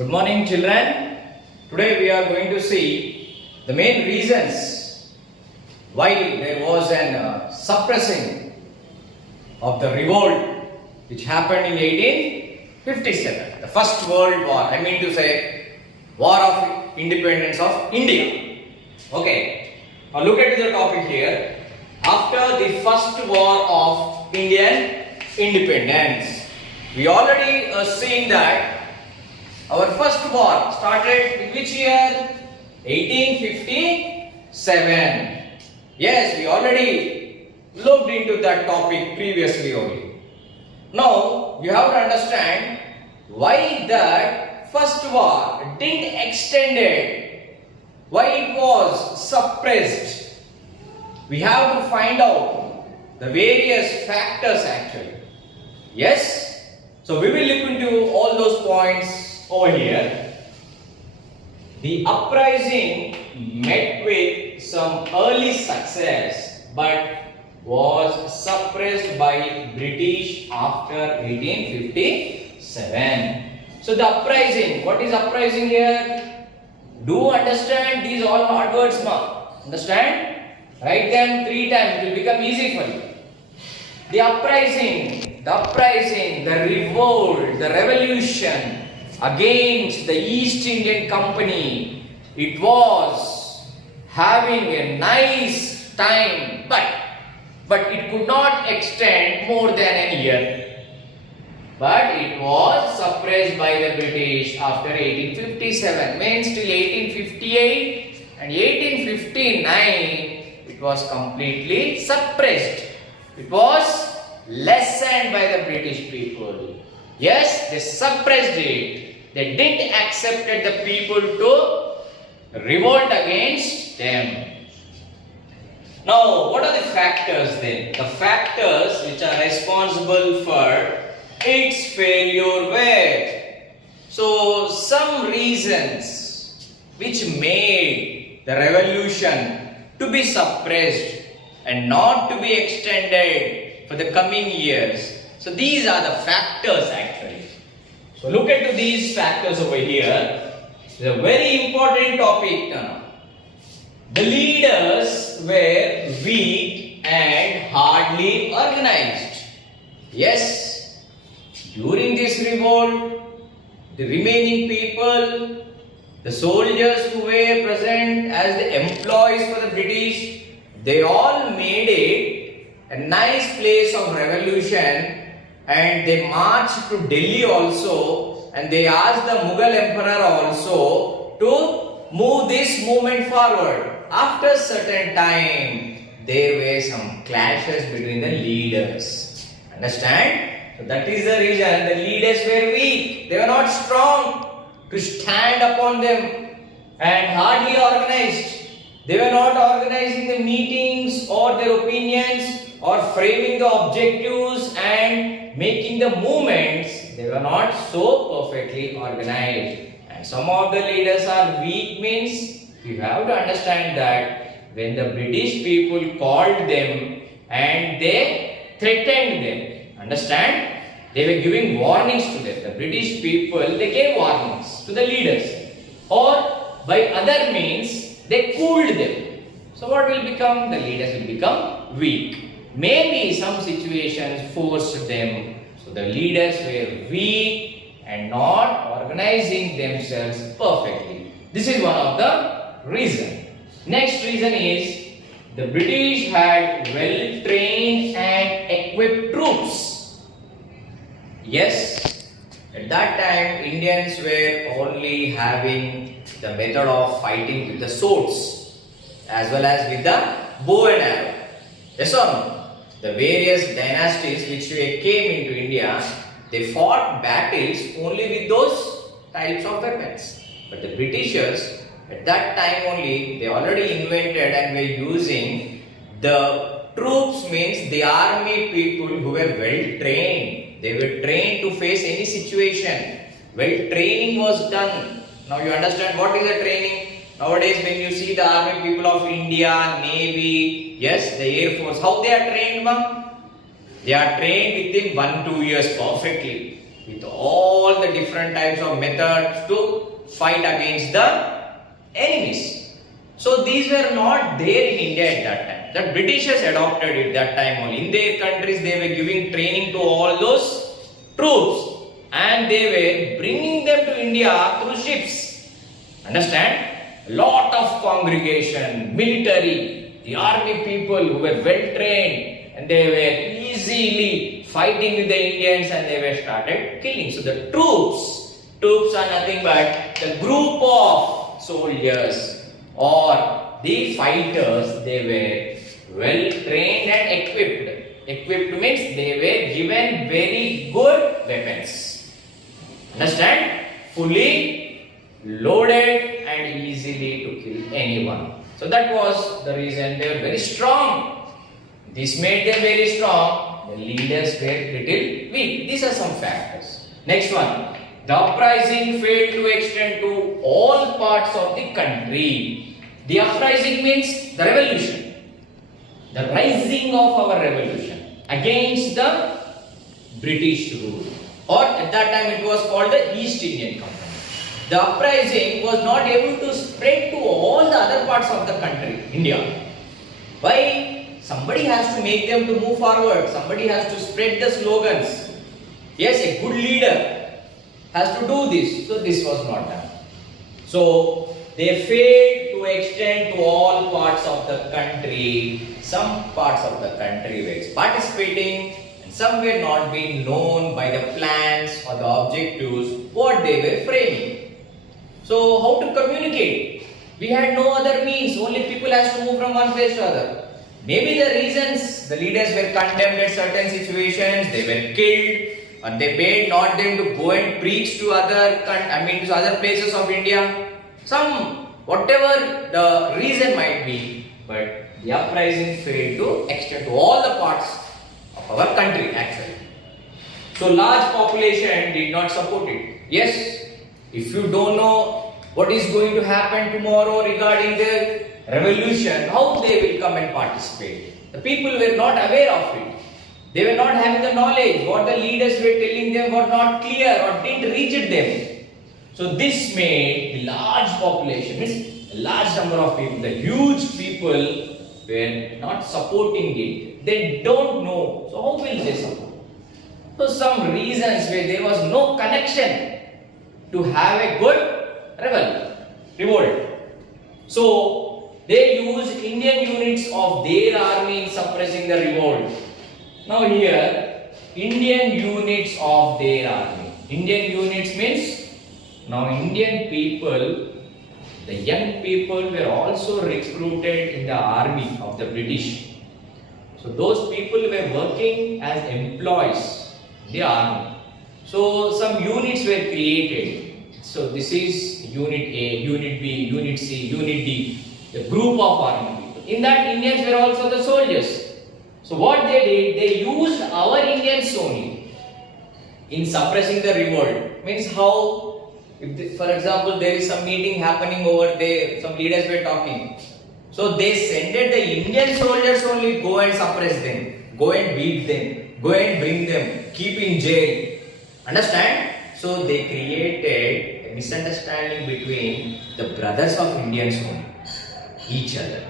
Good morning, children. Today we are going to see the main reasons why there was an suppressing of the revolt which happened in 1857, the First World War. I mean to say, War of Independence of India. Okay. Now look at the topic here. After the First War of Indian Independence, we already seen that our first war started in which year? 1857. Yes, we already looked into that topic previously only. Now, you have to understand why that first war didn't extend it, why it was suppressed. We have to find out the various factors actually. Yes? So, we will look into all those points over here. The uprising met with some early success but was suppressed by British after 1857. So the uprising, what is uprising here? Do understand these all hard words, ma? Understand? Write them 3 times, it will become easy for you. The uprising, the revolt, the revolution against the East Indian Company, it was having a nice time, but it could not extend more than a year. But it was suppressed by the British after 1857, means till 1858 and 1859, it was completely suppressed. It was lessened by the British people. Yes, they suppressed it. They didn't accept the people to revolt against them. Now, what are the factors then? The factors which are responsible for its failure were, so some reasons which made the revolution to be suppressed and not to be extended for the coming years. So these are the factors actually. So look at these factors over here. It's a very important topic now. The leaders were weak and hardly organized. Yes, during this revolt, the remaining people, the soldiers who were present as the employees for the British, they all made it a nice place of revolution. And they marched to Delhi also, and they asked the Mughal emperor also to move this movement forward. After certain time, there were some clashes between the leaders. Understand? So that is the reason the leaders were weak. They were not strong to stand upon them and hardly organized. They were not organizing the meetings or their opinions or framing the objectives and making the movements. They were not so perfectly organized. And some of the leaders are weak means you have to understand that when the British people called them and they threatened them, understand? They were giving warnings to them. The British people, they gave warnings to the leaders. Or by other means, they cooled them. So what will become? The leaders will become weak. Maybe some situations forced them. So the leaders were weak and not organizing themselves perfectly. This is one of the reasons. Next reason is the British had well-trained and equipped troops. Yes, at that time Indians were only having the method of fighting with the swords as well as with the bow and arrow. Yes or no? The various dynasties which came into India, they fought battles only with those types of weapons. But the Britishers, at that time only, they already invented and were using the troops, means the army people who were well trained. They were trained to face any situation. Well, training was done. Now you understand what is the training? Nowadays when you see the army people of India, Navy, yes, the Air Force, how they are trained, ma'am? They are trained within 1-2 years perfectly with all the different different types of methods to fight against the enemies. So these were not there in India at that time. The Britishers adopted it that time only. In their countries, they were giving training to all those troops and they were bringing them to India through ships. Understand? A lot of congregation, military, the army people who were well trained and they were easily fighting with the Indians and they were started killing. So the troops are nothing but the group of soldiers or the fighters. They were well trained and equipped. Equipped means they were given very good weapons. Understand? Fully loaded and easily to kill anyone. So that was the reason they were very strong. This made them very strong. The leaders were little weak. These are some factors. Next one. The uprising failed to extend to all parts of the country. The uprising means the revolution. The rising of our revolution against the British rule. Or at that time it was called the East Indian Company. The uprising was not able to spread to all the other parts of the country, India. Why? Somebody has to make them to move forward. Somebody has to spread the slogans. Yes, a good leader has to do this. So this was not done. So they failed to extend to all parts of the country. Some parts of the country were participating and some were not being known by the plans or the objectives what they were framing. So how to communicate? We had no other means. Only people has to move from one place to other. Maybe the reasons the leaders were condemned at certain situations, they were killed, or they made not them to go and preach to other places of India. Some whatever the reason might be, but the uprising failed to extend to all the parts of our country actually. So large population did not support it. Yes, if you don't know what is going to happen tomorrow regarding the revolution, how they will come and participate? The people were not aware of it. They were not having the knowledge. What the leaders were telling them was not clear or didn't reach them. So this made the large population, means a large number of people, the huge people were not supporting it. They don't know. So how will they support? So some reasons where there was no connection to have a good revolt. So they used Indian units of their army in suppressing the revolt. Now here, Indian units of their army. Indian units means, now Indian people, the young people were also recruited in the army of the British. So those people were working as employees in the army. So some units were created. So this is Unit A, Unit B, Unit C, Unit D, the group of army people. In that Indians were also the soldiers. So what they did, they used our Indians only in suppressing the revolt. Means how, if for example, there is some meeting happening over there, some leaders were talking. So they sent the Indian soldiers only, go and suppress them, go and beat them, go and bring them, keep in jail. Understand? So they created a misunderstanding between the brothers of Indians only, each other.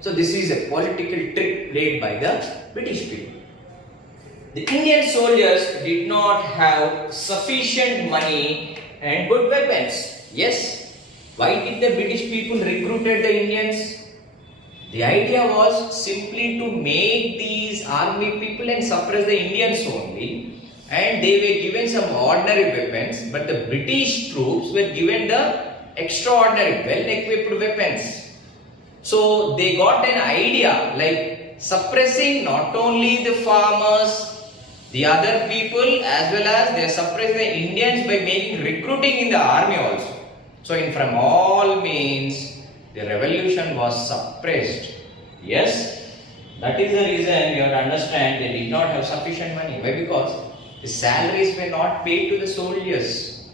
So this is a political trick played by the British people. The Indian soldiers did not have sufficient money and good weapons. Yes. Why did the British people recruited the Indians? The idea was simply to make these army people and suppress the Indians only. And they were given some ordinary weapons, but the British troops were given the extraordinary, well-equipped weapons. So they got an idea like suppressing not only the farmers, the other people, as well as they suppress the Indians by making recruiting in the army also. So from all means the revolution was suppressed. Yes, that is the reason you have to understand they did not have sufficient money. Why? Because the salaries were not paid to the soldiers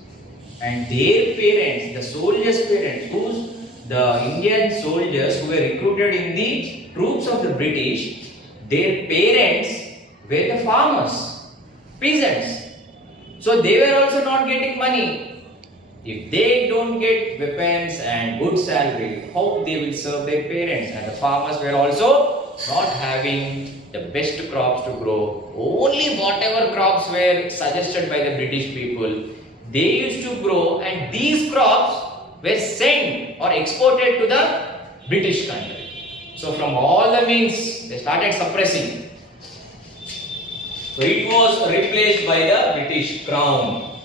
and their parents, the soldiers' parents, the Indian soldiers who were recruited in the troops of the British, their parents were the farmers, peasants. So they were also not getting money. If they don't get weapons and good salary, how they will serve their parents? And the farmers were also not having the best crops to grow. Only whatever crops were suggested by the British people, they used to grow, and these crops were sent or exported to the British country. So from all the means, they started suppressing. So it was replaced by the British Crown.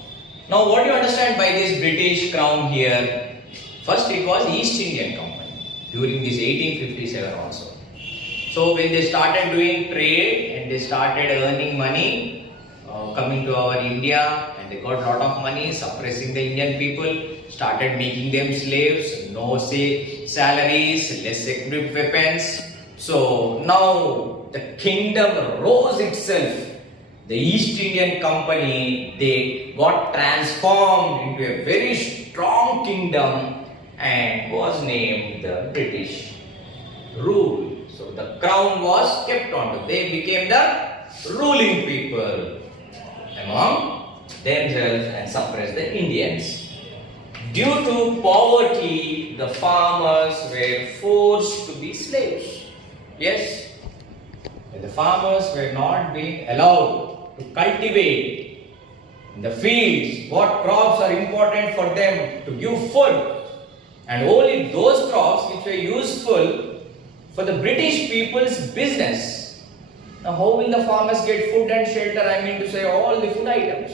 Now what do you understand by this British Crown here? First it was East Indian Company during this 1857 also. So when they started doing trade and they started earning money, coming to our India, and they got a lot of money, suppressing the Indian people, started making them slaves, no salaries, less equipped weapons. So now the kingdom rose itself. The East Indian Company, they got transformed into a very strong kingdom and was named the British rule. So the crown was kept on. They became the ruling people among themselves and suppressed the Indians. Due to poverty, the farmers were forced to be slaves. Yes, the farmers were not being allowed to cultivate in the fields what crops are important for them to give food, and only those crops which were useful for the British people's business. Now how will the farmers get food and shelter? I mean to say all the food items.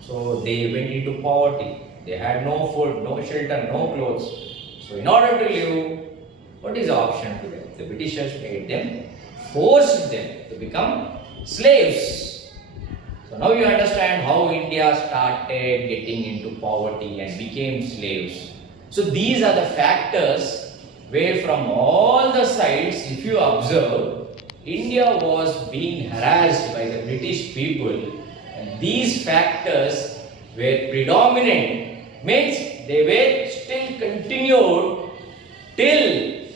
So they went into poverty. They had no food, no shelter, no clothes. So in order to live, what is the option to them? The Britishers made them, forced them to become slaves. So now you understand how India started getting into poverty and became slaves. So these are the factors where from all the sides, if you observe, India was being harassed by the British people, and these factors were predominant, means they were still continued till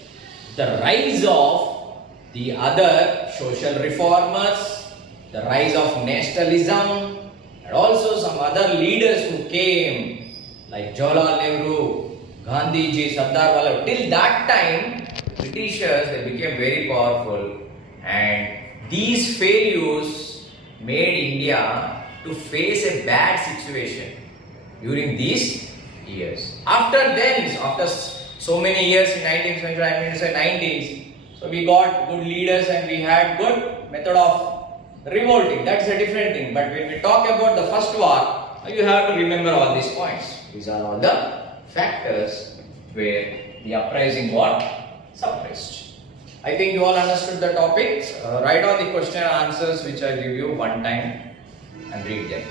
the rise of the other social reformers, the rise of nationalism, and also some other leaders who came like Jawaharlal Nehru, Gandhiji, Sardar Vallabhbhai. Till that time, the Britishers, they became very powerful, and these failures made India to face a bad situation during these years. After then, after so many years in 19th century, I mean to say 90s, so we got good leaders and we had good method of revolting. That's a different thing. But when we talk about the first war, you have to remember all these points. These are all the factors where the uprising got suppressed. I think you all understood the topic. Write down the question and answers which I give you one time and read them.